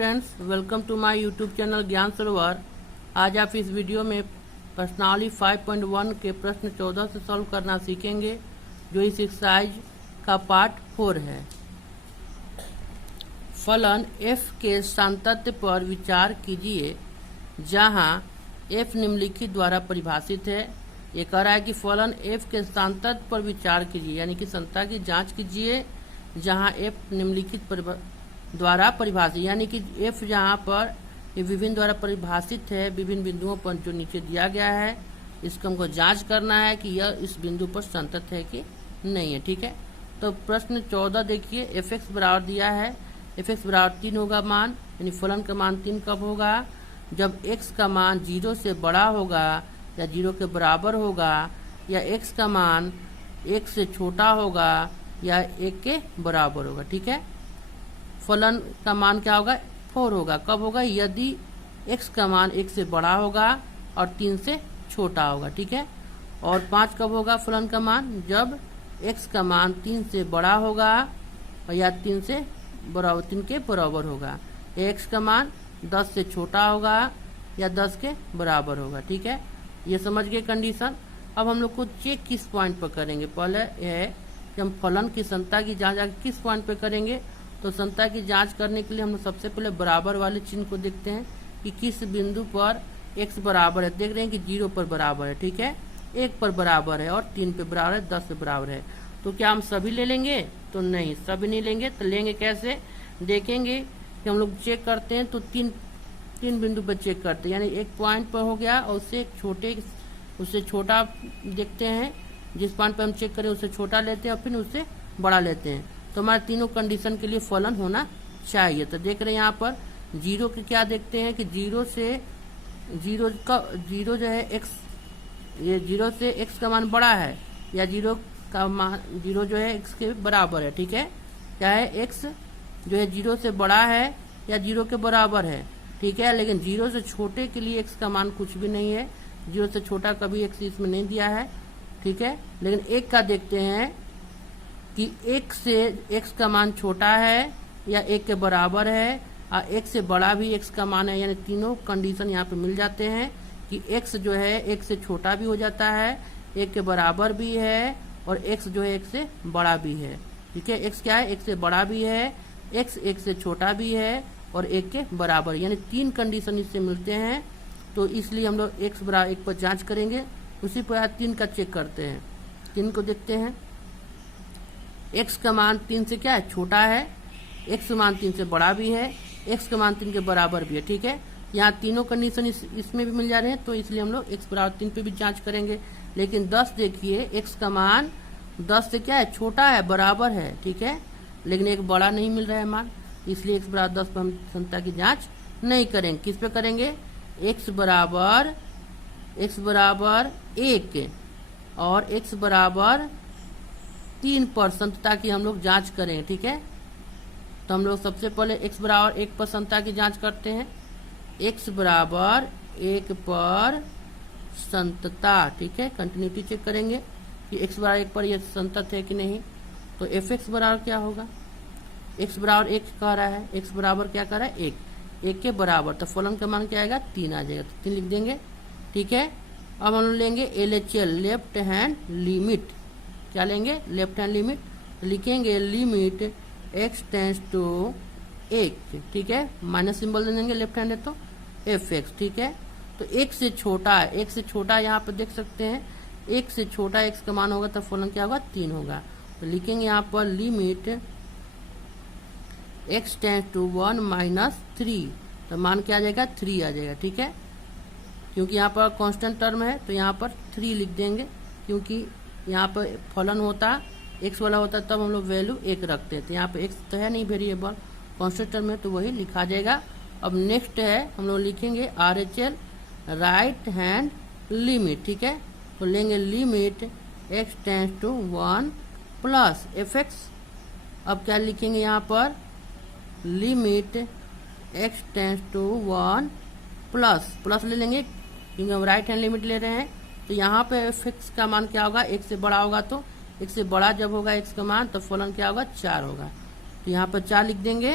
Friends, welcome to my YouTube channel Gyan Sarovar. आज आप इस वीडियो में प्रश्नावली 5.1 के प्रश्न 14 से सॉल्व करना सीखेंगे, जो इस एक्सरसाइज का पार्ट 4 है। फलन f के सांतत्य पर विचार कीजिए जहां f निम्नलिखित द्वारा परिभाषित है। ये कह रहा है कि फलन f के सांतत्य पर विचार कीजिए, यानी कि संता की जांच कीजिए जहां f निम्नलिखित द्वारा परिभाषित, यानी कि f जहां पर ये विभिन्न द्वारा परिभाषित है, विभिन्न बिंदुओं पर जो नीचे दिया गया है, इसको हमको जांच करना है कि यह इस बिंदु पर संतत है कि नहीं है। ठीक है, तो प्रश्न 14 देखिए, f(x) बराबर दिया है, f(x) बराबर 3 होगा मान, यानी फलन का मान 3 कब होगा? जब x का मान 0 से बड़ा होगा या 0 के बराबर होगा, या x का मान 1 से छोटा होगा या 1 के बराबर होगा। ठीक है, फलन का मान क्या होगा? 4 होगा। कब होगा? यदि x का मान 1 से बड़ा होगा और 3 से छोटा होगा। ठीक है, और 5 कब होगा फलन का मान? जब x का मान 3 से बड़ा होगा या 3 के बराबर होगा। x का मान 10 से छोटा होगा या 10 के बराबर होगा। ठीक है, ये समझ गए कंडीशन। अब हम लोग को चेक किस पॉइंट पर करेंगे? पहले है कि हम फलन की संता की जांच आगे किस पॉइंट पर करेंगे। तो संता की जांच करने के लिए हम सबसे पहले बराबर वाले चिन्ह को देखते हैं कि किस बिंदु पर x बराबर है। देख रहे हैं कि 0 पर बराबर है, ठीक है, 1 पर बराबर है और 3 पे बराबर है, 10 पे बराबर है। तो क्या हम सभी ले लेंगे? तो नहीं, सभी नहीं लेंगे। तो लेंगे कैसे? देखेंगे कि हम लोग चेक करते हैं तो तीन बिंदु पर चेक करते हैं, यानी एक पॉइंट पर हो गया और उससे छोटा देखते हैं। जिस पॉइंट पर हम चेक करें उससे छोटा लेते हैं और फिर उससे बड़ा लेते हैं। तो हमारे तीनों कंडीशन के लिए फलन होना चाहिए। तो देख रहे हैं यहाँ पर 0 के क्या देखते हैं कि 0 जो है x, ये 0 से x का मान बड़ा है या 0 का मान 0 जो है x के बराबर है। ठीक है, क्या है? x जो है 0 से बड़ा है या 0 के बराबर है। ठीक है, लेकिन 0 से छोटे के लिए x का मान कुछ भी नहीं है। 0 से छोटा कभी x इसमें नहीं दिया है। ठीक है, लेकिन 1 का देखते हैं कि 1 से x का मान छोटा है या 1 के बराबर है और 1 से बड़ा भी x का मान है, यानी तीनों कंडीशन यहाँ पे मिल जाते हैं कि x जो है 1 से छोटा भी हो जाता है, 1 के बराबर भी है और x जो है 1 से बड़ा भी है। ठीक है, x क्या है? 1 से बड़ा भी है, x 1 से छोटा भी है और 1 के बराबर, यानी 3 कंडीशन इससे मिलते हैं। तो इसलिए हम लोग x बराबर 1 पर जांच करेंगे। उसी पर 3 का चेक करते हैं। 3 को देखते हैं, x का मान 3 से क्या है? छोटा है, x का मान 3 से बड़ा भी है, x का मान 3 के बराबर भी है। ठीक है, यहाँ तीनों कंडीशन इसमें भी मिल जा रहे हैं, तो इसलिए हम लोग x बराबर 3 पे भी जांच करेंगे। लेकिन 10 देखिए, x का मान 10 से क्या है? छोटा है, बराबर है। ठीक है, लेकिन एक बड़ा नहीं मिल रहा है मान, इसलिए x बराबर 10 पर हम संता की जांच नहीं करेंगे। किस पे करेंगे? x बराबर 1 और x बराबर 3 पर संतता की हम लोग जांच करें। ठीक है, तो हम लोग सबसे पहले x बराबर 1 पर संतता की जांच करते हैं। x बराबर 1 पर संतता, ठीक है, कंटिन्यूटी चेक करेंगे कि x बराबर 1 पर यह संतत है कि नहीं। तो f(x) बराबर क्या होगा? x बराबर 1 कह रहा है, x बराबर क्या कह रहा है? 1 के बराबर, तो फलन का मान क्या आएगा? 3 आ जाएगा, तो 3 लिख देंगे। ठीक है, अब हम लेंगे LHL, लेफ्ट हैंड लिमिट। क्या लेंगे? Left hand limit. लिखेंगे लिमिट x टेंस टू 1। ठीक है, माइनस सिंबल दे देंगे, लेफ्ट हैंड है तो f(x). ठीक है, तो 1 से छोटा है, 1 से छोटा यहाँ पर देख सकते हैं, 1 से छोटा x का मान होगा तो फलन क्या होगा? 3 होगा। तो लिखेंगे यहाँ पर लिमिट x टेंस टू 1 - 3, तो मान क्या आ जाएगा? 3 आ जाएगा। ठीक है, क्योंकि यहाँ पर कांस्टेंट टर्म है तो यहाँ पर 3 लिख देंगे, क्योंकि यहाँ पर फलन होता x वाला होता तब हम लोग वैल्यू 1 रखते हैं। तो यहाँ पे x तो है नहीं वेरिएबल, कांस्टेंट टर्म है, तो वही लिखा जाएगा। अब नेक्स्ट है हम लोग लिखेंगे RHL, राइट हैंड लिमिट। ठीक है, तो लेंगे limit x tends to 1 plus f(x). अब क्या लिखेंगे यहाँ पर? Limit x tends to 1 plus ले लेंगे क्योंकि हम राइट हैंड लिमिट ले रहे हैं। तो यहाँ पे f(x) का मान क्या होगा? 1 से बड़ा होगा, तो 1 से बड़ा जब होगा x का मान तो फलन क्या होगा? 4 होगा। तो यहाँ पर 4 लिख देंगे।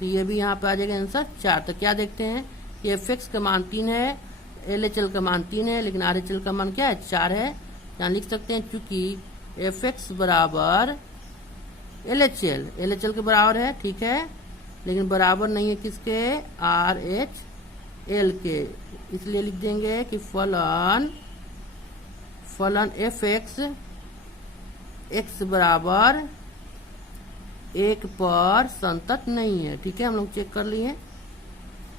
तो ये भी यहाँ पे आ जाएगा आंसर 4। तो क्या देखते हैं कि एफ एक्स का मान 3 है, एल एच एल का मान 3 है, लेकिन आर एच एल का मान क्या है 4 है। यहाँ लिख सकते हैं चूंकि एफ एक्स बराबर एल एच एल के बराबर है, ठीक है, लेकिन बराबर नहीं है किसके, आर एच एल के, इसलिए लिख देंगे कि फलन एफ एक्स बराबर 1 पर संतत नहीं है। ठीक है, हम लोग चेक कर लिए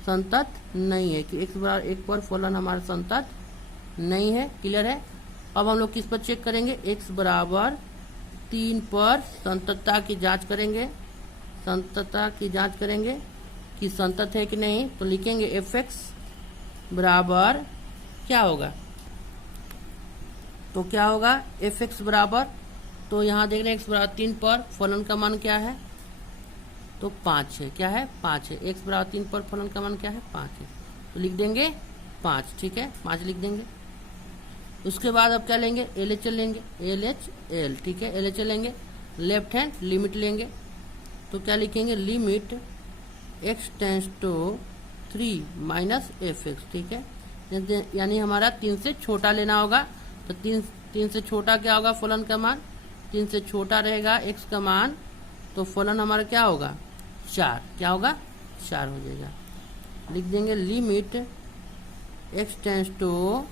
संतत नहीं है कि x बराबर 1 पर फलन हमारा संतत नहीं है। क्लियर है। अब हम लोग किस पर चेक करेंगे, x बराबर 3 पर संततता की जांच करेंगे, संततता की जांच करेंगे कि संतत है कि नहीं। तो लिखेंगे एफ एक्स बराबर क्या होगा, तो क्या होगा एफ एक्स बराबर, तो यहाँ देख रहे हैं x बराबर 3 पर फलन का मान क्या है, तो 5 है। क्या है, 5 है। x बराबर 3 पर फलन का मान क्या है, 5 है। तो लिख देंगे 5। ठीक है, 5 लिख देंगे। उसके बाद अब क्या लेंगे, एल एच एल लेंगे, एल एच एल। ठीक है, एल एच एल लेंगे, लेफ्ट हैंड लिमिट लेंगे। तो क्या लिखेंगे, limit x tends to 3 minus f x. ठीक है, यानी हमारा 3 से छोटा लेना होगा। तो 3 से छोटा क्या होगा फलन का मान, 3 से छोटा रहेगा x का मान, तो फलन हमारा क्या होगा 4। क्या होगा 4 हो जाएगा। लिख देंगे limit x tends to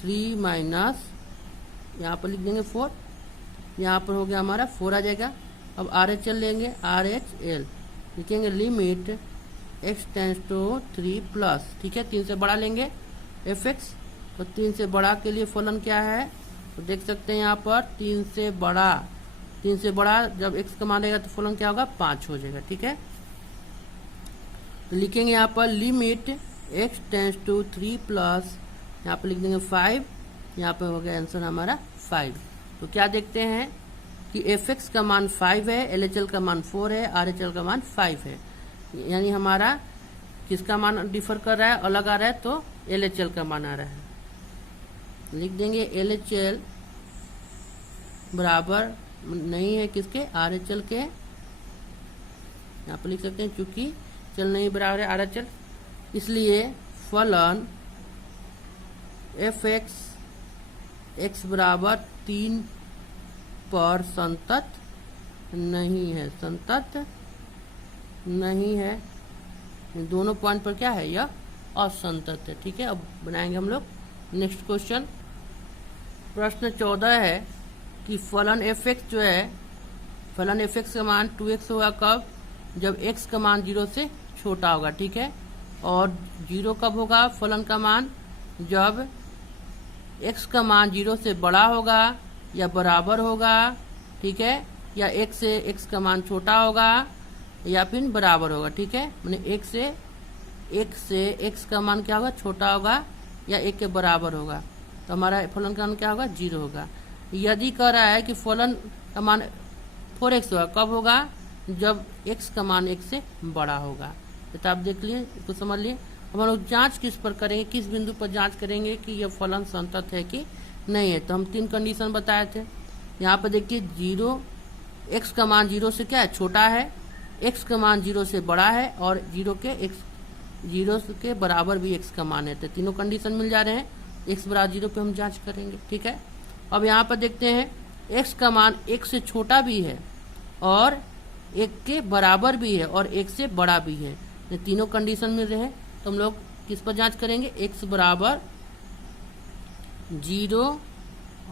3 minus, यहाँ पर लिख देंगे 4, यहाँ पर हो गया हमारा 4 आ जाएगा। अब आर एच एल लेंगे, आर एच एल लिखेंगे limit x tends to 3 plus, ठीक है, 3 से बड़ा लेंगे एफ एक्स। तो 3 से बड़ा के लिए फलन क्या है, तो देख सकते हैं यहाँ पर 3 से बड़ा जब x का मान रहेगा तो फलन क्या होगा 5 हो जाएगा। ठीक है, तो लिखेंगे यहाँ पर limit x tends to 3 plus, यहाँ पर लिख देंगे 5, यहाँ पर हो गया आंसर हमारा 5। तो क्या देखते हैं कि एफ एक्स का मान 5 है, एल एच एल का मान 4 है, आर एच एल का मान 5 है, यानी हमारा किसका मान डिफर कर रहा है, अलग आ रहा है, तो एल एच एल का मान आ रहा है। लिख देंगे एल एच एल बराबर नहीं है किसके, आर एच एल के, यहाँ पर लिख सकते हैं चूंकि चल नहीं बराबर है आर एच एल, इसलिए फलन एफ एक्स बराबर 3 पर संतत नहीं है, संतत नहीं है। दोनों पॉइंट पर क्या है, यह असंतत है। ठीक है, अब बनाएंगे हम लोग नेक्स्ट क्वेश्चन। प्रश्न 14 है कि फलन एफ एक्स जो है, फलन एफ एक्स का मान 2x होगा कब, जब x का मान 0 से छोटा होगा। ठीक है, और 0 कब होगा फलन का मान, जब x का मान 0 से बड़ा होगा या बराबर होगा। ठीक है, या x से x का मान छोटा होगा या फिर बराबर होगा। ठीक है, मैंने x से x का मान क्या होगा, छोटा होगा या 1 के बराबर होगा, तो हमारा फलन का मान क्या होगा 0 होगा। यदि कह रहा है कि फलन का मान 4x होगा, कब होगा, जब x का मान 1 से बड़ा होगा। तो आप देख लिए, इसको समझ लिए। हम लोग जांच किस पर करेंगे, किस बिंदु पर जांच करेंगे कि यह फलन संतत है कि नहीं है। तो हम 3 कंडीशन बताए थे। यहाँ पर देखिए 0, x का मान 0 से क्या है, छोटा है, x का मान 0 से बड़ा है, और 0 के बराबर भी x का मान है। तो तीनों कंडीशन मिल जा रहे हैं, x बराबर 0 पे हम जांच करेंगे। ठीक है, अब यहाँ पर देखते हैं x का मान 1 से छोटा भी है और 1 के बराबर भी है और 1 से बड़ा भी है। ये तीनों कंडीशन मिल रहे हैं, तो हम लोग किस पर जांच करेंगे, x बराबर 0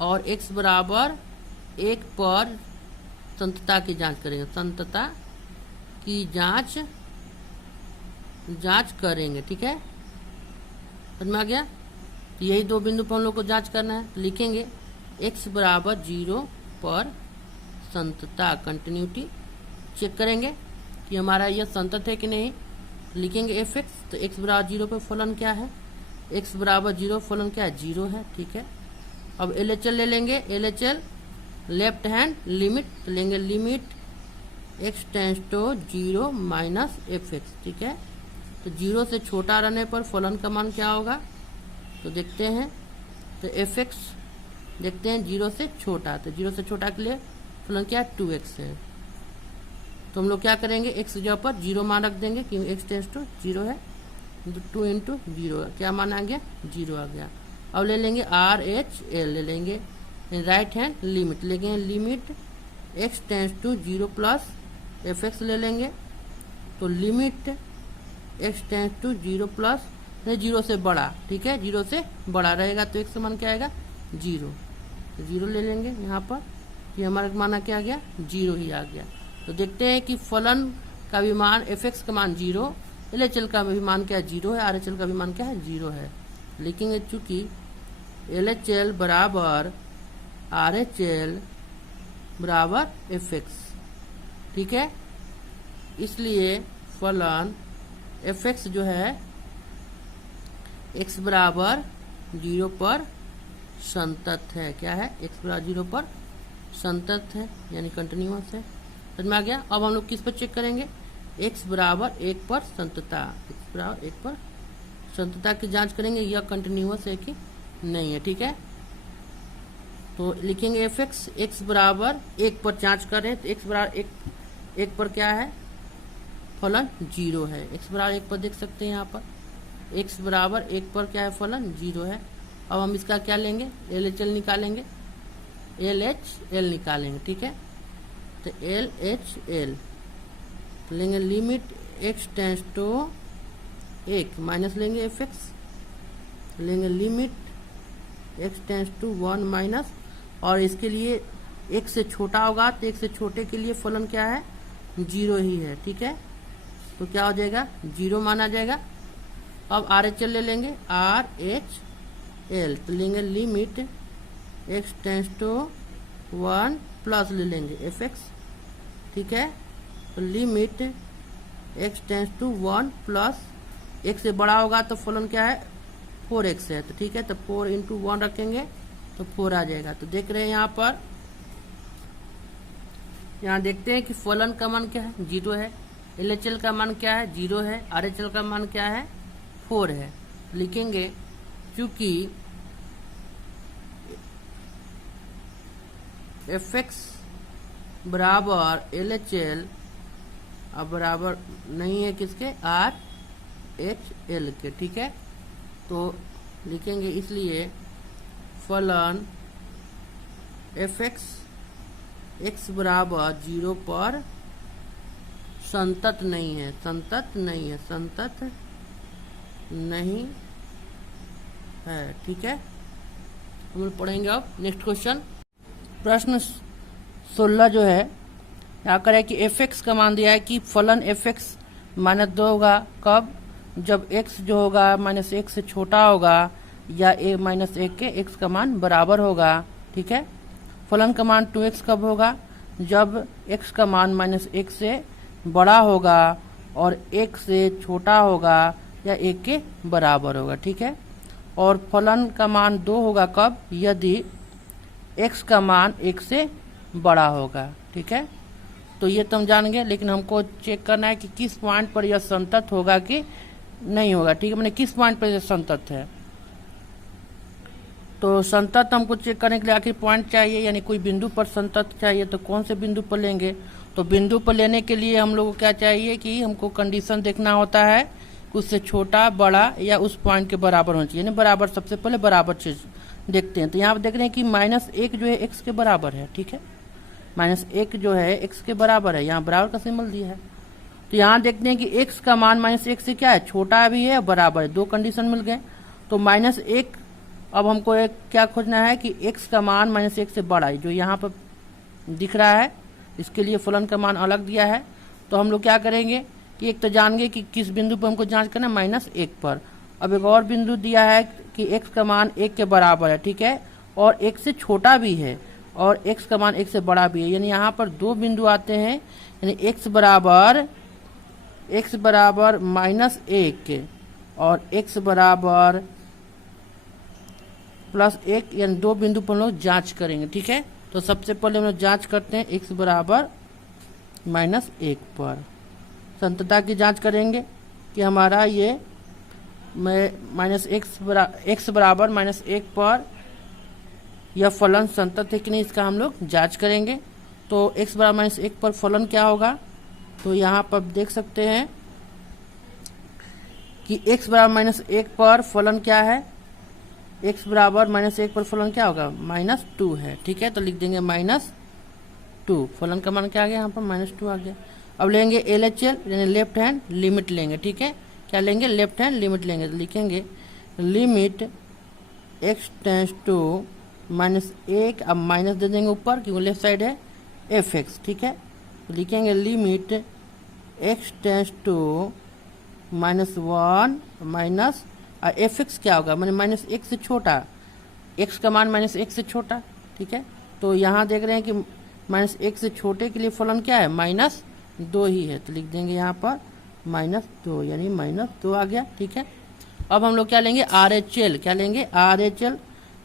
और x बराबर 1 पर संततता की जांच करेंगे, संततता की जांच करेंगे। ठीक है, समझ में आ गया। तो यही 2 बिंदु पर हम लोग को जांच करना है। तो लिखेंगे x बराबर 0 पर संततता, कंटिन्यूटी चेक करेंगे कि हमारा यह संतत है कि नहीं। लिखेंगे एफ एक्स, तो x बराबर 0 पर फलन क्या है, x बराबर 0 फलन क्या है 0 है। ठीक है, अब एल एच एल ले लेंगे, L H L left hand limit, तो लेंगे limit x tends to 0 minus f x. ठीक है, तो 0 से छोटा रहने पर फलन का मान क्या होगा, तो देखते हैं। तो एफ एक्स देखते हैं 0 से छोटा, तो 0 से छोटा के लिए फलन क्या है 2x है। तो हम लोग क्या करेंगे, एक्स की जगह पर 0 मान रख देंगे क्योंकि एक्स टेंस टू 0 है। 2 इंटू 0 क्या मान आ गया, 0 आ गया। अब ले लेंगे आर एच एल, ले लेंगे राइट हैंड लिमिट, लेंगे limit x tends to 0 plus f x ले लेंगे। तो limit x tends to 0 plus 0 से बड़ा, ठीक है, 0 से बड़ा रहेगा तो एक्स का मान क्या आएगा, 0। तो 0 ले लेंगे यहाँ पर, ये हमारा माना क्या आ गया, 0 ही आ गया। तो देखते हैं कि फलन का भी मान एफ एक्स का मान 0, एल एच एल का भी मान क्या 0 है, आर एच एल का भी मान क्या है, 0 है। लिखेंगे चूंकि एल एच एल बराबर आर एच एल बराबर एफ एक्स, ठीक है, इसलिए फलन एफ एक्स जो है x बराबर 0 पर संतत है। क्या है, x बराबर 0 पर संतत है, यानी कंटिन्यूअस है। समझ में आ गया। अब हम लोग किस पर चेक करेंगे, x बराबर 1 पर संतता, x बराबर 1 पर संतता की जांच करेंगे, यह कंटिन्यूअस है कि नहीं है, ठीक है। तो लिखेंगे एफ एक्स, एक्स बराबर 1 पर जांच करें तो x बराबर 1 पर क्या है, फलन 0 है। x बराबर 1 पर देख सकते हैं यहाँ पर, x बराबर 1 पर क्या है, फलन 0 है। अब हम इसका क्या लेंगे, एल एच एल निकालेंगे, एल एच एल निकालेंगे, ठीक है। तो एल एच एल लेंगे limit x tends to 1 minus लेंगे एफ एक्स, लेंगे limit x tends to 1 minus, और इसके लिए 1 से छोटा होगा तो 1 से छोटे के लिए फलन क्या है, 0 ही है, ठीक है। तो क्या हो जाएगा, 0 माना जाएगा। अब आर एच एल ले लेंगे, आर एच एल, तो लेंगे limit x tends to 1 plus ले लेंगे एफ एक्स, ठीक है। तो limit x tends to 1 plus, 1 से बड़ा होगा तो फलन क्या है, 4x है, तो ठीक है। तो 4 इंटू 1 रखेंगे तो 4 आ जाएगा। तो देख रहे हैं यहाँ पर, यहाँ देखते हैं कि फलन का मान क्या है, 0 है, एल एच एल का मान क्या है, 0 है, आर एच एल का मान क्या है, 4 है। लिखेंगे चूंकि एफ एक्स बराबर एल एच एल अब बराबर नहीं है किसके, आर एच एल के, ठीक है। तो लिखेंगे इसलिए फलन एफ एक्स एक्स बराबर 0 पर संतत नहीं है, संतत नहीं है, संतत नहीं है, ठीक है। हम लोग पढ़ेंगे अब नेक्स्ट क्वेश्चन। प्रश्न 16 जो है यहाँ करें कि एफ एक्स का मान दिया है कि फलन एफ एक्स -2 होगा कब, जब x जो होगा -1 से छोटा होगा या -1 के x का मान बराबर होगा, ठीक है। फलन का मान 2x कब होगा, जब x का मान -1 से बड़ा होगा और 1 से छोटा होगा या 1 के बराबर होगा, ठीक है। और फलन का मान 2 होगा कब, यदि x का मान 1 से बड़ा होगा, ठीक है। तो ये तो हम जान गए, लेकिन हमको चेक करना है कि किस पॉइंट पर यह संतत होगा कि नहीं होगा, ठीक है। मैंने किस पॉइंट पर यह संतत है, तो संतत हमको चेक करने के लिए आखिर पॉइंट चाहिए, यानी कोई बिंदु पर संतत चाहिए। तो कौन से बिंदु पर लेंगे, तो बिंदु पर लेने के लिए हम लोग को क्या चाहिए कि हमको कंडीशन देखना होता है कि उससे छोटा, बड़ा या उस पॉइंट के बराबर होना चाहिए, यानी बराबर, सबसे पहले बराबर चीज देखते हैं। तो यहाँ पर देख रहे हैं कि -1 जो है x के बराबर है, ठीक है। -1 जो है x के बराबर है, यहाँ बराबर का सिंबल दिया है। तो यहाँ देखते हैं कि x का मान -1 से क्या है, छोटा भी है, बराबर है, दो कंडीशन मिल गए। तो -1, अब हमको एक क्या खोजना है कि x का मान -1 से बड़ा है, जो यहाँ पर दिख रहा है, इसके लिए फलन का मान अलग दिया है। तो हम लोग क्या करेंगे कि एक तो जान गए कि किस बिंदु पर हमको जांच करना, -1 पर। अब एक और बिंदु दिया है कि x का मान 1 के बराबर है, ठीक है, और 1 से छोटा भी है और x का मान 1 से बड़ा भी है, यानी यहाँ पर दो बिंदु आते हैं, यानी x बराबर -1 और x बराबर +1, यानी दो बिंदु पर हम लोग जांच करेंगे, ठीक है। तो सबसे पहले हम लोग जांच करते हैं x बराबर -1 पर, संतता की जांच करेंगे कि हमारा ये x बराबर -1 पर यह फलन संतत है कि नहीं, इसका हम लोग जांच करेंगे। तो x बराबर -1 पर फलन क्या होगा, तो यहाँ पर देख सकते हैं कि x बराबर -1 पर फलन क्या है, x बराबर -1 पर फलन क्या होगा, -2 है। ठीक है, तो लिख देंगे -2, फलन का मान क्या आ गया यहाँ पर -2 आ गया। अब लेंगे LHL यानी लेफ्ट हैंड लिमिट लेंगे। ठीक है, क्या लेंगे, लेफ्ट हैंड लिमिट लेंगे। तो लिखेंगे लिमिट x टेंस टू -1, अब माइनस दे देंगे ऊपर क्योंकि लेफ्ट साइड है fx। ठीक है, तो लिखेंगे limit x tends to -1 minus fx क्या होगा, मैंने -1 से छोटा, x का मान -1 से छोटा। ठीक है, तो यहाँ देख रहे हैं कि -1 से छोटे के लिए फलन क्या है, -2 ही है। तो लिख देंगे यहाँ पर -2 यानी -2 आ गया। ठीक है, अब हम लोग क्या लेंगे, RHL, क्या लेंगे, RHL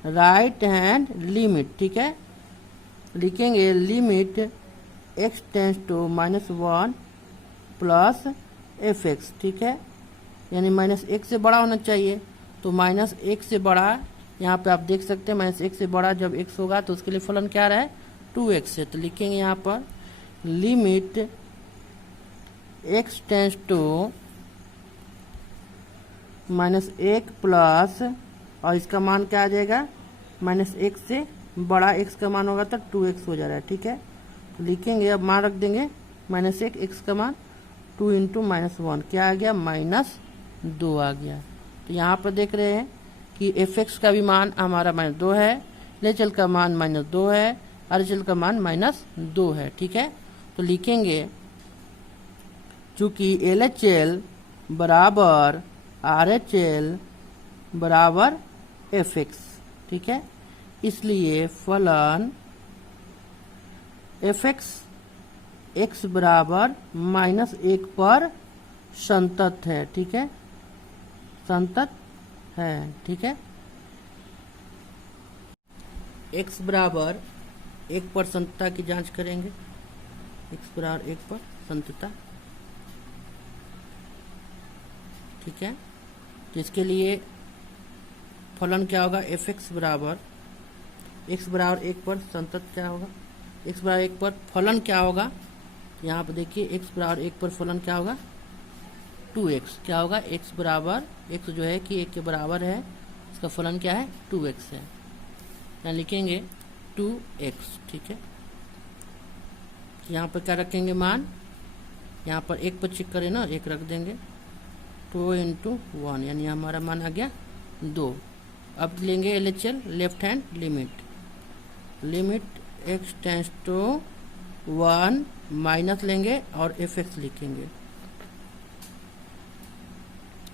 राइट हैंड लिमिट। ठीक है, लिखेंगे limit x tends to -1 plus fx। ठीक है, यानी -1 से बड़ा होना चाहिए, तो -1 से बड़ा, यहाँ पे आप देख सकते हैं -1 से बड़ा जब x होगा तो उसके लिए फलन क्या रहा है, 2x है। तो लिखेंगे यहाँ पर limit x tends to -1 plus, और इसका मान क्या आ जाएगा, -1 से बड़ा x का मान होगा तो 2x हो जा रहा है। ठीक है, तो लिखेंगे, अब मान रख देंगे -1, x का मान 2 इंटू -1 क्या आ गया, -2 आ गया। तो यहाँ पर देख रहे हैं कि fx का भी मान हमारा -2 है, LHL का मान -2 है, RHL का मान -2 है। ठीक है, तो लिखेंगे चूंकि LHL बराबर RHL बराबर fx। ठीक है, इसलिए फलन fx x बराबर -1 पर संतत है। ठीक है, संतत है। ठीक है, x बराबर 1 पर संतता की जांच करेंगे, x बराबर 1 पर संतता। ठीक है, तो इसके लिए फलन क्या होगा, fx बराबर x बराबर 1 पर संतत क्या होगा, x बराबर 1 पर फलन क्या होगा, यहाँ पर देखिए x बराबर 1 पर फलन क्या होगा, 2x। क्या होगा, x बराबर, x जो है कि 1 के बराबर है, इसका फलन क्या है, 2x है। यहाँ लिखेंगे 2x। ठीक है, यहाँ पर क्या रखेंगे मान, यहाँ पर 1 पर चेक करें ना, 1 रख देंगे, 2 इंटू 1 यानी हमारा मान आ गया 2। अब लेंगे LHL left hand limit, limit x tends to 1 minus लेंगे और fx लिखेंगे।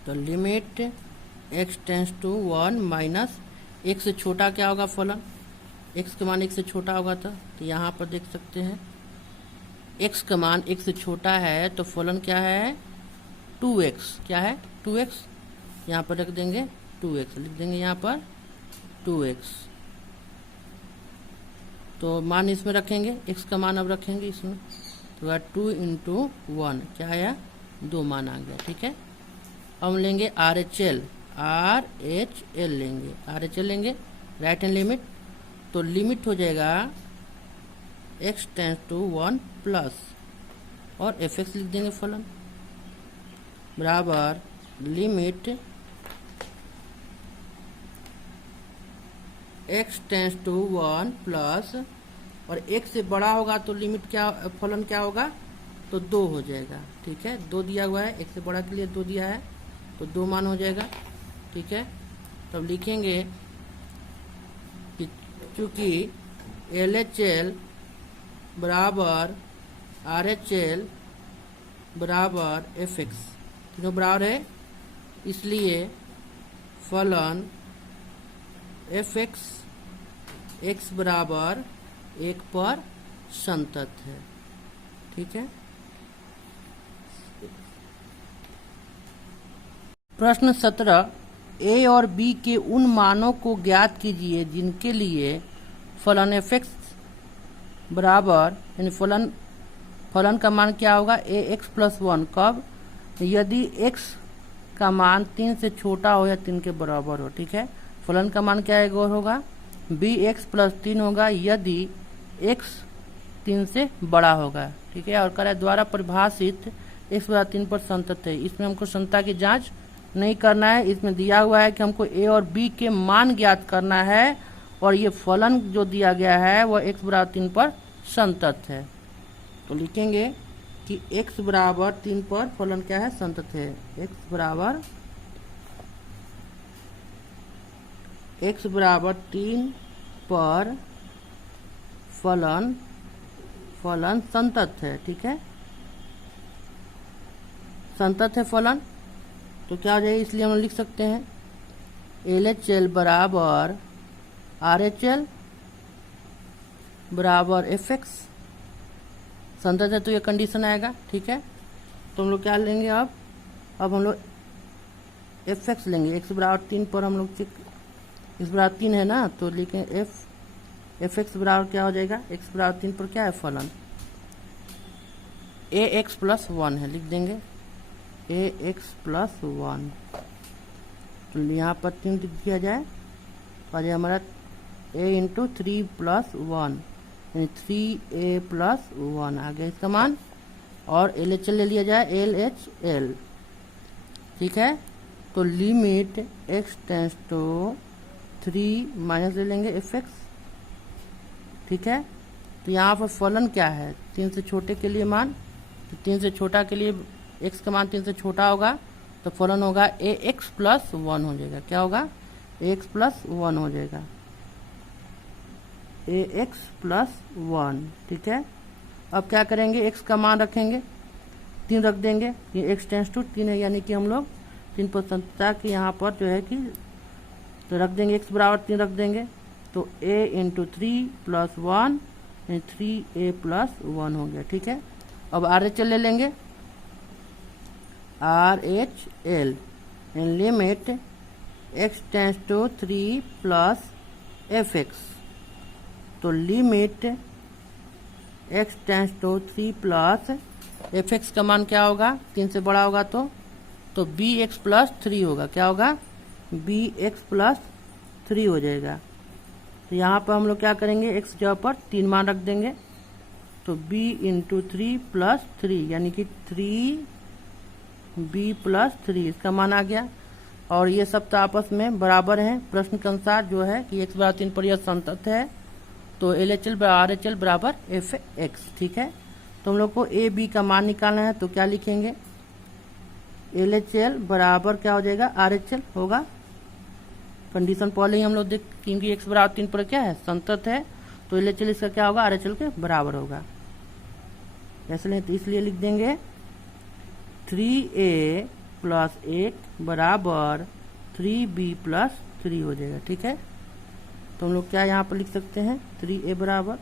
तो limit x tends to 1 minus 1 से छोटा क्या होगा फलन, x का मान 1 से छोटा होगा तो यहाँ पर देख सकते हैं x का मान 1 से छोटा है तो फलन क्या है, 2x। क्या है, 2x, यहाँ पर रख देंगे 2x, लिख देंगे यहाँ पर 2x। तो मान इसमें रखेंगे, x का मान अब रखेंगे इसमें, तो 2 इंटू 1 क्या आया, 2 मान आ गया। ठीक है, अब लेंगे RHL, RHL लेंगे, RHL लेंगे राइट हैंड लिमिट। तो लिमिट हो जाएगा x टेंस टू 1 प्लस और fx लिख देंगे फलन बराबर limit x tends to 1 plus, और 1 से बड़ा होगा तो लिमिट क्या, फलन क्या होगा, तो 2 हो जाएगा। ठीक है, 2 दिया हुआ है, 1 से बड़ा के लिए 2 दिया है तो 2 मान हो जाएगा। ठीक है, तब लिखेंगे कि चूंकि LHL बराबर RHL बराबर fx, तीनों बराबर है, इसलिए फलन fx x बराबर 1 पर संतत है। ठीक है, प्रश्न 17, a और b के उन मानों को ज्ञात कीजिए जिनके लिए फलन fx बराबर, यानी फलन का मान क्या होगा, ax प्लस 1, कब, यदि x का मान 3 से छोटा हो या 3 के बराबर हो। ठीक है, फलन का मान क्या होगा, bx प्लस 3 होगा यदि x 3 से बड़ा होगा। ठीक है, और कह रहा है द्वारा परिभाषित x बराबर 3 पर संतत है। इसमें हमको संतता की जांच नहीं करना है, इसमें दिया हुआ है कि हमको a और b के मान ज्ञात करना है, और ये फलन जो दिया गया है वह x बराबर 3 पर संतत है। तो लिखेंगे कि x बराबर 3 पर फलन क्या है, संतत है। x बराबर 3 पर फलन संतत है। ठीक है, संतत है फलन, तो क्या हो जाएगा, इसलिए हम लिख सकते हैं LHL बराबर RHL बराबर FX। संतत है तो ये कंडीशन आएगा। ठीक है, तो हम लोग क्या लेंगे, अब हम लोग FX लेंगे। x बराबर 3 पर हम लोग x बराबर 3 है ना, तो लिखें FX बराबर क्या हो जाएगा, x बराबर 3 पर क्या है फलन, AX प्लस 1 है, लिख देंगे AX प्लस 1। तो यहाँ पर 3 लिख दिया जाए, और ये हमारा a इंटू 3 प्लस 1 यानी 3a प्लस 1 आ गया इसका मान, और LHL ले लिया जाए LHL। ठीक है, तो limit x tends to 3 minus ले लेंगे FX। ठीक है, तो यहाँ पर फलन क्या है, 3 से छोटे के लिए मान, तो 3 से छोटा के लिए x का मान 3 से छोटा होगा, तो फलन होगा AX प्लस 1 हो जाएगा। क्या होगा, AX प्लस 1 हो जाएगा, AX प्लस 1। ठीक है, अब क्या करेंगे, x का मान रखेंगे, 3 रख देंगे, ये x टेंस टू 3 है, यानी कि हम लोग 3% की यहाँ पर जो है कि तो रख देंगे, x बराबर 3 रख देंगे, तो a इंटू 3 प्लस 1 यानी 3a प्लस 1 हो गया। ठीक है, अब RHL ले लेंगे, RHL इन limit x tends to 3 plus FX। तो limit x tends to 3 plus FX का मान क्या होगा, 3 से बड़ा होगा तो BX प्लस 3 होगा। क्या होगा, BX प्लस 3 हो जाएगा। तो यहाँ पर हम लोग क्या करेंगे, x जगह पर 3 मान रख देंगे, तो b इंटू 3 प्लस 3 यानी कि 3b प्लस 3 इसका मान आ गया। और ये सब तो आपस में बराबर हैं, प्रश्न के अनुसार जो है कि x बराबर 3 पर यह संतत है, तो LHL बराबर RHL बराबर FX। ठीक है, तो हम लोग को a b का मान निकालना है, तो क्या लिखेंगे, LHL बराबर क्या हो जाएगा, RHL होगा। कंडीशन पहले ही हम लोग देख, क्योंकि x बराबर 3 पर क्या है, संतत है, तो LHL इसका क्या होगा, RHL के बराबर होगा। ऐसे नहीं तो इसलिए लिख देंगे 3a प्लस 1 बराबर 3b प्लस 3 हो जाएगा। ठीक है, तो हम लोग क्या यहाँ पर लिख सकते हैं, 3a बराबर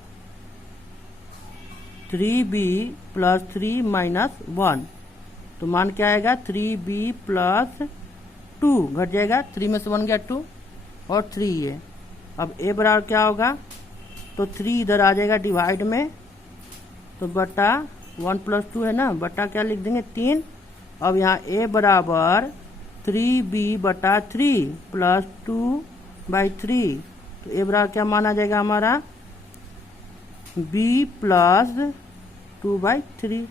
3b प्लस 3 माइनस 1, तो मान क्या आएगा, 3b प्लस 2 घट जाएगा, 3 में से 1 गया 2 और 3a। अब a बराबर क्या होगा, तो 3 इधर आ जाएगा डिवाइड में, तो बटा 1 प्लस 2 है ना, बटा क्या लिख देंगे 3। अब यहाँ a बराबर 3b बटा 3 प्लस 2 बाई 3, तो a बराबर क्या माना जाएगा हमारा, b प्लस 2 बाई 3।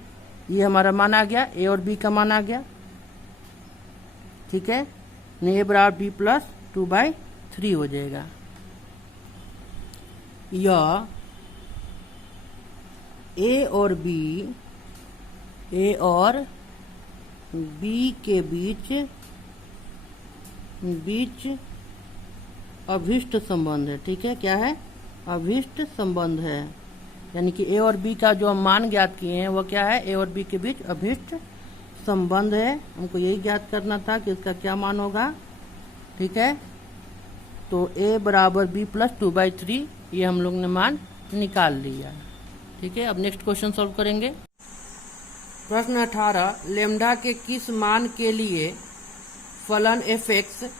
ये हमारा मान आ गया, a और b का मान आ गया। ठीक है, a बराबर b प्लस 2 बाई 3 हो जाएगा। यह a और b के बीच अभिष्ट संबंध है। ठीक है, क्या है, अभिष्ट संबंध है, यानी कि a और b का जो हम मान ज्ञात किए हैं वो क्या है, a और b के बीच अभिष्ट संबंध है। हमको यही ज्ञात करना था कि इसका क्या मान होगा। ठीक है, तो a बराबर b प्लस 2 बाई 3 ये हम लोग ने मान निकाल लिया। ठीक है, अब नेक्स्ट क्वेश्चन सॉल्व करेंगे। प्रश्न 18, लेम्डा के किस मान के लिए फलन fx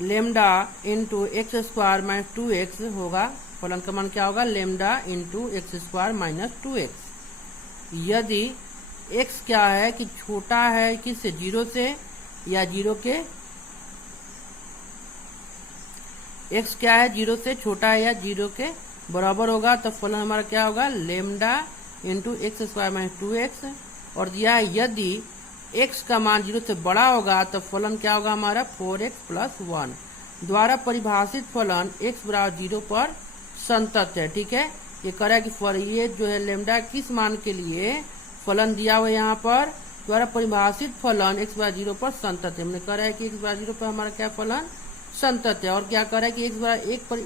lambda into x square minus 2x होगा। फलन का मान क्या होगा, lambda into x square minus 2x। यदि x क्या है कि छोटा है किससे, 0 से या 0 के, x क्या है 0 से छोटा है या 0 के बराबर होगा तो फलन हमारा क्या होगा, lambda into x square minus 2x। और दिया है यदि x का मान 0 से बड़ा होगा तो फलन क्या होगा हमारा 4x प्लस 1 द्वारा परिभाषित फलन x बराबर 0 पर संतत है। ठीक है, ये कह रहा है कि ये जो है लेमडा किस मान के लिए फलन दिया हुआ है यहाँ पर द्वारा परिभाषित फलन x बराबर 0 पर संतत है। हमने कह रहा है कि x बराबर 0 पर हमारा क्या फलन संतत है। और क्या कह रहा है कि x बराबर 1 पर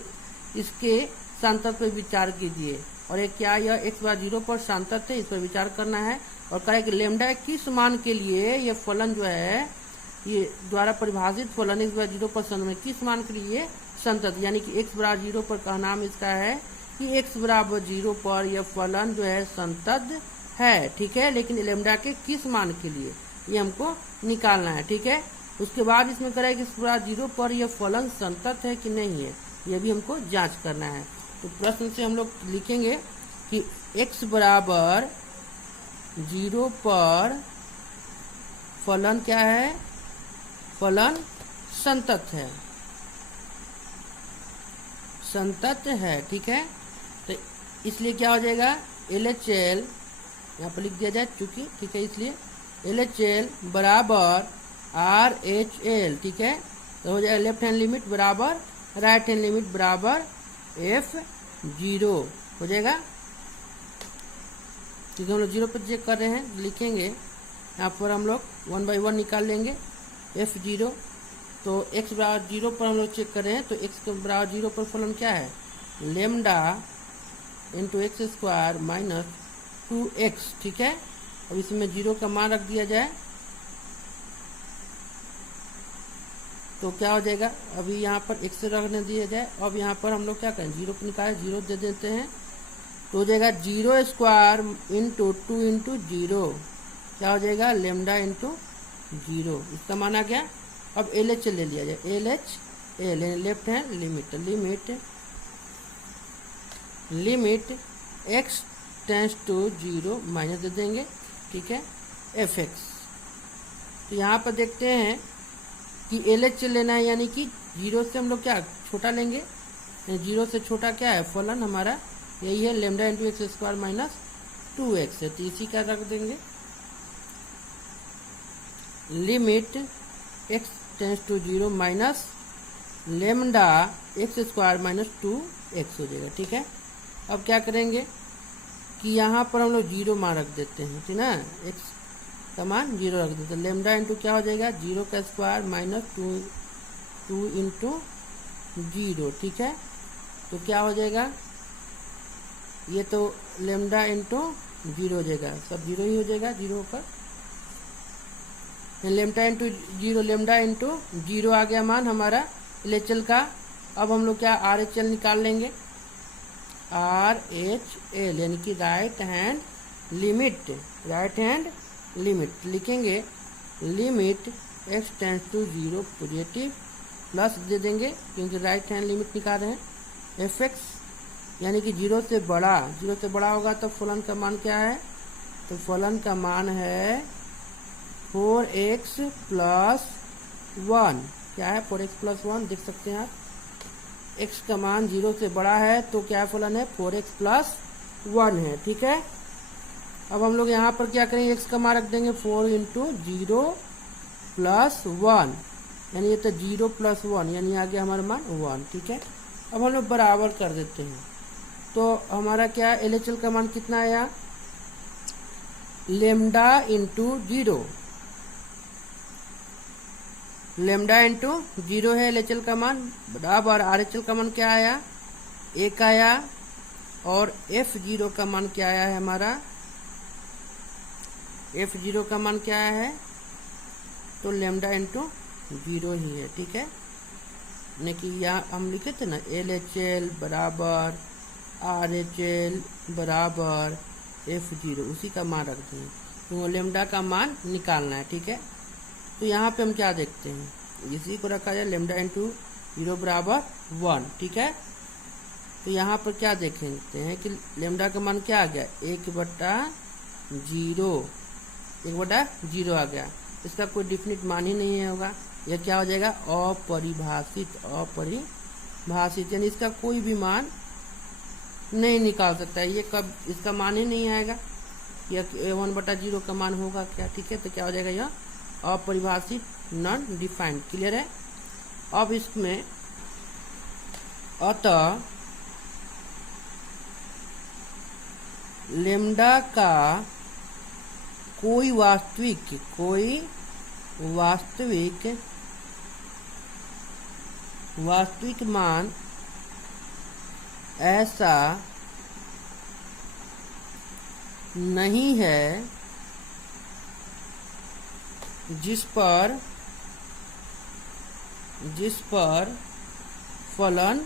इसके संतत पर विचार कीजिए। और एक क्या, यह x बराबर 0 पर संतत है, इस पर विचार करना है। और कह रहा है कि लेमडा किस मान के लिए ये फलन जो है ये द्वारा परिभाषित फलन x बराबर 0 पर संतत है, किस मान के लिए संतत, यानी कि x बराबर 0 पर का नाम इसका है कि x बराबर 0 पर यह फलन जो है संतत है। ठीक है, लेकिन लेमडा के किस मान के लिए ये हमको निकालना है। ठीक है, उसके बाद इसमें कह रहा है कि x बराबर 0 पर यह फलन संतत है कि नहीं है, यह भी हमको जांच करना है। तो प्रश्न से हम लोग लिखेंगे कि x बराबर 0 पर फलन क्या है, फलन संतत है, संतत है। ठीक है, तो इसलिए क्या हो जाएगा LHL यहाँ पर लिख दिया जाए चूंकि, ठीक है, इसलिए LHL बराबर RHL। ठीक है, तो हो जाएगा लेफ्ट हैंड लिमिट बराबर राइट हैंड लिमिट बराबर F0 हो जाएगा। ठीक है, हम लोग 0 पर चेक कर रहे हैं, लिखेंगे यहाँ पर हम लोग 1 by 1 निकाल लेंगे F0। तो x बराबर 0 पर हम लोग चेक कर रहे हैं, तो x के बराबर 0 पर फलन क्या है, lambda into x square minus 2x। ठीक है, अब इसमें 0 का मान रख दिया जाए तो क्या हो जाएगा, अभी यहाँ पर x रखने दिया जाए। अब यहाँ पर हम लोग क्या करें, 0 को निकाले, 0 दे देते हैं तो हो जाएगा 0 स्क्वायर इंटू 2 इंटू 0 क्या हो जाएगा, लेमडा इंटू 0, इसका मान आ गया। अब LH ले लिया जाए, LHL left hand limit, limit x tends to 0 minus दे देंगे। ठीक है, fx। तो यहाँ पर देखते हैं कि LH लेना है, यानी कि 0 से हम लोग क्या छोटा लेंगे, 0 से छोटा क्या है फलन हमारा यही है, lambda into x square minus 2x है, तो इसी का रख देंगे। Limit x tends to 0 minus lambda x square minus 2x हो जाएगा। ठीक है, अब क्या करेंगे कि यहाँ पर हम लोग 0 मान रख देते हैं, ठीक ना, x का मान 0 रख देते हैं। लेमडा इंटू क्या हो जाएगा, 0 का स्क्वायर माइनस 2 इंटू 0। ठीक है, तो क्या हो जाएगा, ये तो लेमडा इंटू 0 हो जाएगा, सब 0 ही हो जाएगा, 0 पर लेमडा इंटू 0, लेमडा इंटू 0 आ गया मान हमारा LHL का। अब हम लोग क्या RHL निकाल लेंगे, RHL यानी कि right hand limit, right hand limit लिखेंगे, limit x tends to 0 positive plus दे देंगे क्योंकि राइट हैंड लिमिट निकाल रहे हैं, fx यानी कि 0 से बड़ा होगा तो फलन का मान क्या है, तो फलन का मान है 4x प्लस 1। क्या है 4x प्लस 1, देख सकते हैं आप, x का मान 0 से बड़ा है तो क्या फलन है 4x प्लस 1 है। ठीक है, अब हम लोग यहाँ पर क्या करेंगे, x का मान रख देंगे 4 इंटू 0 प्लस 1, यानी ये तो 0 प्लस 1 यानी आ गया हमारा मान 1। ठीक है, अब हम लोग बराबर कर देते हैं, तो हमारा क्या LHL का मान कितना आया, लेमडा इंटू 0, लेमडा इंटू 0 है LHL का मान बराबर RHL का मान क्या आया, 1 आया, और F0 का मान क्या आया है हमारा, F0 का मान क्या आया है, तो लेमडा इंटू 0 ही है। ठीक है, यानी कि यहाँ हम लिखे थे ना LHL बराबर RHL बराबर F0, उसी का मान रख देंगे, तो लेमडा का मान निकालना है। ठीक है, तो यहाँ पे हम क्या देखते हैं, इसी को रखा जाए लेमडा इंटू 0 बराबर 1। ठीक है, तो यहाँ पर क्या देखते हैं कि लेमडा का मान क्या आ गया, 1/0 आ गया, इसका कोई डिफिनिट मान ही नहीं होगा, यह क्या हो जाएगा अपरिभाषित, यानी इसका कोई भी मान नहीं निकाल सकता है, ये कब इसका मान ही नहीं आएगा, या 1/0 का मान होगा क्या, ठीक है। तो क्या हो जाएगा, यह अपरिभाषित, नॉन डिफाइंड, क्लियर है। अब इसमें अतः लेम्डा का कोई वास्तविक मान ऐसा नहीं है जिस पर फलन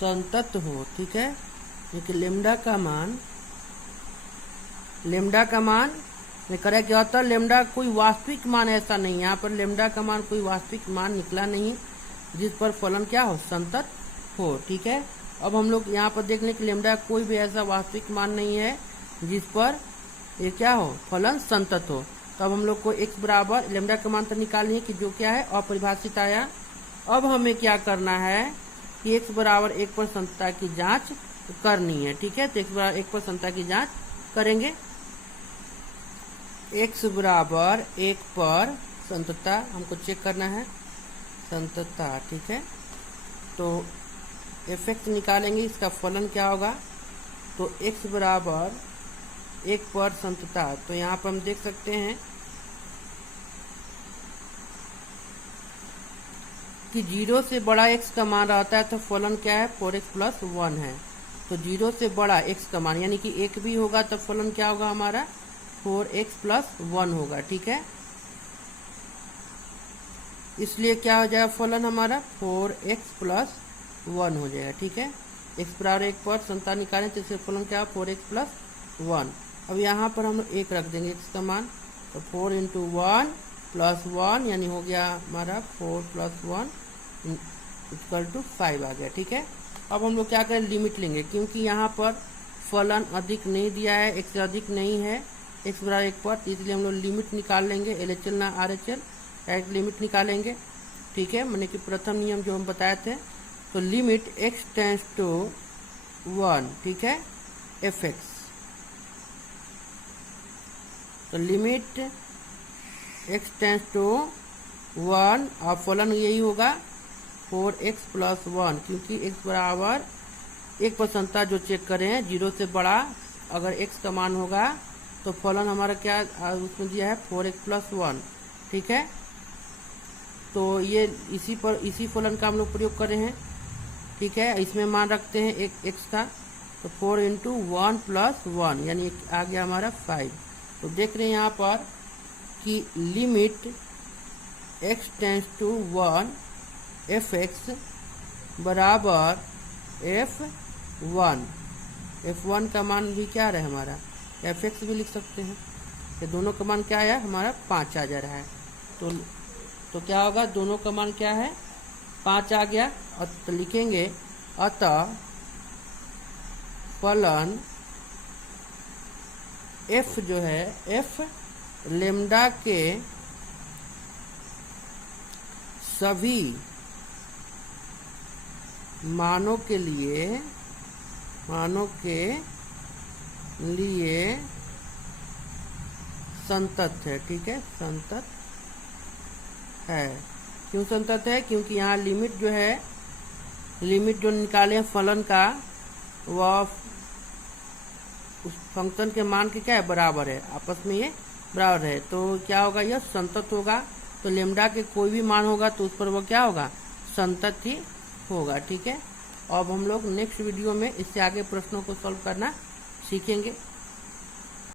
संतत हो, ठीक है। क्योंकि लेम्डा का मान करा क्या होता है, लेम्डा कोई वास्तविक मान ऐसा नहीं है, यहाँ पर लेम्डा का मान कोई वास्तविक मान निकला नहीं जिस पर फलन क्या हो, संतत हो, ठीक है। अब हम लोग यहाँ पर देख लें कि लेम्डा कोई भी ऐसा वास्तविक मान नहीं है जिस पर ये क्या हो, फलन संतत हो। तो अब हम लोग को x बराबर लेम्डा का मान तो निकालनी है कि जो क्या है, अपरिभाषित आया। अब हमें क्या करना है कि x बराबर 1 पर संतता की जांच करनी है, ठीक है। तो x बराबर 1 पर संतता की जांच करेंगे। x बराबर 1 पर संतता हमको चेक करना है, संतता, ठीक है। तो fx निकालेंगे, इसका फलन क्या होगा, तो x बराबर 1 पर संतता। तो यहाँ पर हम देख सकते हैं कि 0 से बड़ा x का मान रहता है तो फलन क्या है, 4x + 1 है। तो 0 से बड़ा x का मान यानी कि 1 भी होगा तब फलन क्या होगा हमारा, 4x + 1 होगा, ठीक है। इसलिए क्या हो जाएगा फलन हमारा, 4x + 1 हो जाएगा, ठीक है। x बराबर 1 पर संतता निकालें तो इससे फलन क्या, 4x + 1। अब यहाँ पर हम 1 रख देंगे x का मान, तो 4 × 1 + 1 यानी हो गया हमारा 4 + 1 = 5 आ गया, ठीक है। अब हम लोग क्या करें, लिमिट लेंगे, क्योंकि यहाँ पर फलन अधिक नहीं दिया है, x से अधिक नहीं है, x बराबर 1 पर, इसलिए हम लोग लिमिट निकाल लेंगे, LHL ना RHL, डायरेक्ट लिमिट निकालेंगे, ठीक है। मैंने कि प्रथम नियम जो हम बताए थे, तो लिमिट x टेंड्स टू 1, ठीक है, fx। तो लिमिट x टेंड्स टू 1 और फलन यही होगा 4x + 1, क्योंकि x बराबर 1 पर संतता जो चेक करें हैं 0 से बड़ा अगर x का मान होगा तो फलन हमारा क्या उसमें दिया है, 4x + 1, ठीक है। तो ये इसी फलन का हम लोग प्रयोग कर रहे हैं, ठीक है। इसमें मान रखते हैं एक x का, तो 4 × 1 + 1 यानी आ गया हमारा 5। तो देख रहे हैं यहाँ पर कि limit x tends to 1 fx बराबर f1 का मान भी क्या रहा है हमारा, fx भी लिख सकते हैं। ये दोनों का मान क्या है हमारा, 5 आ जा रहा है। तो क्या होगा, दोनों का मान क्या है, 5 आ गया। और तो लिखेंगे अतः फलन f जो है, f लेम्डा के सभी मानों के लिए संतत है, ठीक है, संतत है। क्यों संतत है, क्योंकि यहाँ लिमिट जो निकाले हैं फलन का वह उस फंक्शन के मान के क्या है, बराबर है, आपस में ये बराबर है। तो क्या होगा, यह संतत होगा। तो लेम्डा के कोई भी मान होगा तो उस पर वो क्या होगा, संतत ही होगा, ठीक है। अब हम लोग नेक्स्ट वीडियो में इससे आगे प्रश्नों को सॉल्व करना सीखेंगे।